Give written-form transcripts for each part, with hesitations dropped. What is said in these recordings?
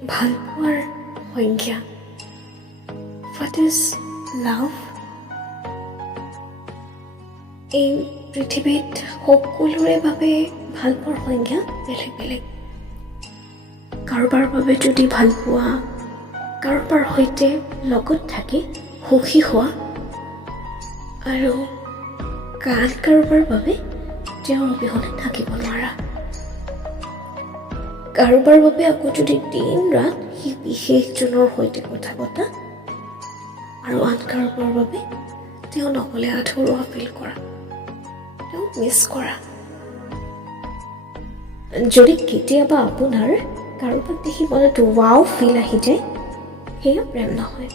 ভালপোৱাৰ সংজ্ঞা what is love? এই পৃথিৱীত সকলোৰে বাবে ভালপোৱাৰ সংজ্ঞা বেলেগ বেলেগ। কাৰোবাৰ বাবে যদি ভালপোৱা কাৰোবাৰ সৈতে লগত থাকি সুখী হোৱা, আৰু কান কাৰোবাৰ বাবে তেওঁৰ অবিহনে থাকিব নোৱাৰা। কাৰোবাৰ বাবে আকৌ যদি দিন ৰাত সেই বিশেষজনৰ সৈতে কথা পতা, আৰু আন কাৰোবাৰ বাবে তেওঁ নকলে আধৰুৱা ফিল কৰা, তেওঁ মিছ কৰা। যদি কেতিয়াবা আপোনাৰ কাৰোবাক দেখি মনত ৱাও ফিল আহি যায়, সেয়া প্ৰেম নহয়,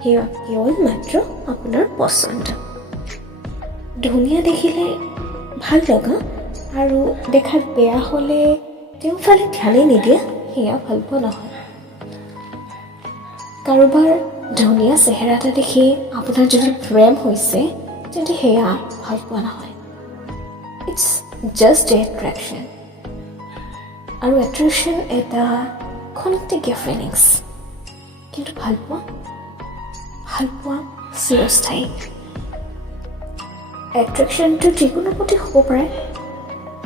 সেয়া কেৱল মাত্ৰ আপোনাৰ পচন্দ। ধুনীয়া দেখিলে ভাল লগা আৰু দেখাত বেয়া হ'লে তেওঁ ফালে ধ্যানেই নিদিয়া, সেয়া ভালপোৱা নহয়। কাৰোবাৰ ধুনীয়া চেহেৰা এটা দেখি আপোনাৰ যদি প্ৰেম হৈছে, তেন্তে সেয়া ভালপোৱা নহয়। It's just attraction. আৰু এট্ৰেকশ্যন এটা খন্তেকীয়া ফিলিংছ, কিন্তু ভালপোৱা চিৰস্থায়ী। এট্ৰেকশ্যনটো যিকোনো প্ৰতি হ'ব পাৰে,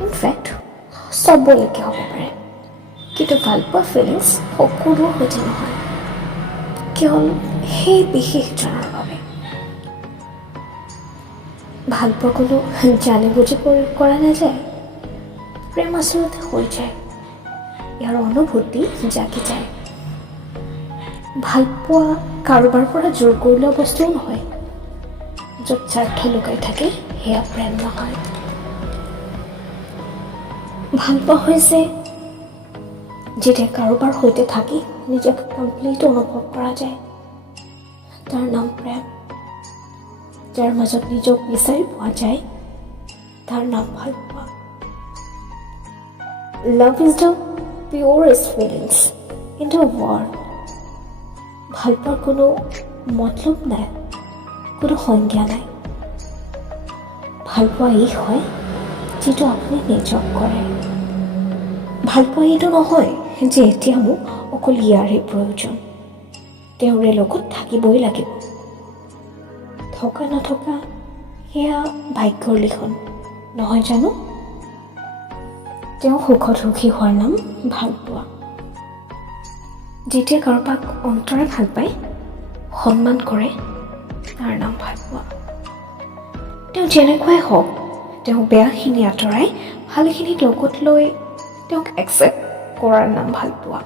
ইনফেক্ট চবলৈকে হ'ব পাৰে, কিন্তু ভালপোৱা ফিলিংছ সকলোৰ সৈতে নহয়, কেৱল সেই বিশেষজনৰ বাবে। ভালপোৱা কোনো জানি বুজি কৰা নাযায়, প্ৰেম আচলতে হৈ যায়, ইয়াৰ অনুভূতি জাগি যায়। ভালপোৱা কাৰোবাৰ পৰা জোৰ কৰি লোৱা বস্তুও নহয়, য'ত স্বাৰ্থ লুকাই থাকে সেয়া প্ৰেম নহয়। ভালপোৱা হৈছে যেতিয়া কাৰোবাৰ সৈতে থাকি নিজক কমপ্লিট অনুভৱ কৰা যায়, তাৰ নাম প্ৰেম। যাৰ মাজত নিজক বিচাৰি পোৱা যায়, তাৰ নাম ভালপোৱা। Love is the purest feelings in the world. ভালপোৱাৰ কোনো মতলব নাই, কোনো সংজ্ঞা নাই। ভালপোৱা এই হয় যিটো আপুনি নিজক কৰে। ভালপোৱা এইটো নহয় যে এতিয়া মোক অকল ইয়াৰে প্ৰয়োজন, তেওঁৰে লগত থাকিবই লাগিব। থকা নথকা সেয়া ভাগ্যৰ লিখন নহয় জানো? তেওঁ সুখত সুখী হোৱাৰ নাম ভালপোৱা। যেতিয়া কাৰোবাক অন্তৰে ভাল পায়, সন্মান কৰে, তাৰ নাম ভালপোৱা। তেওঁ যেনেকুৱাই হওক, তেওঁ বেয়াখিনি আঁতৰাই ভালখিনি লগত লৈ তেওঁক একচেপ্ট কৰাৰ নাম ভালপোৱা।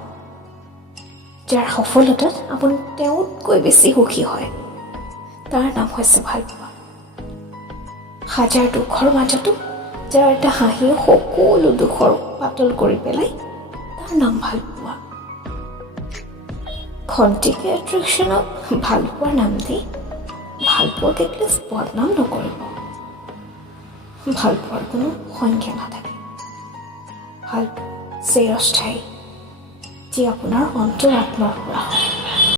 যাৰ সফলতাত আপুনি তেওঁতকৈ বেছি সুখী হয়, তাৰ নাম হৈছে ভালপোৱা। হাজাৰ দুখৰ মাজতো যাৰ এটা হাঁহিয়ে সকলো দুখৰ পাতল কৰি পেলাই, তাৰ নাম ভালপোৱা। খন্তেকীয়া এট্ৰেকশ্যনক ভালপোৱাৰ নাম দি ভালপোৱাক এটলিষ্ট বদনাম নকৰিব। ভালপোৱাৰ কোনো সংজ্ঞা নাথাকে। ভালপোৱা চিৰস্থায়ী, যি আপোনাৰ অন্তৰাত্মাৰ পৰা হয়।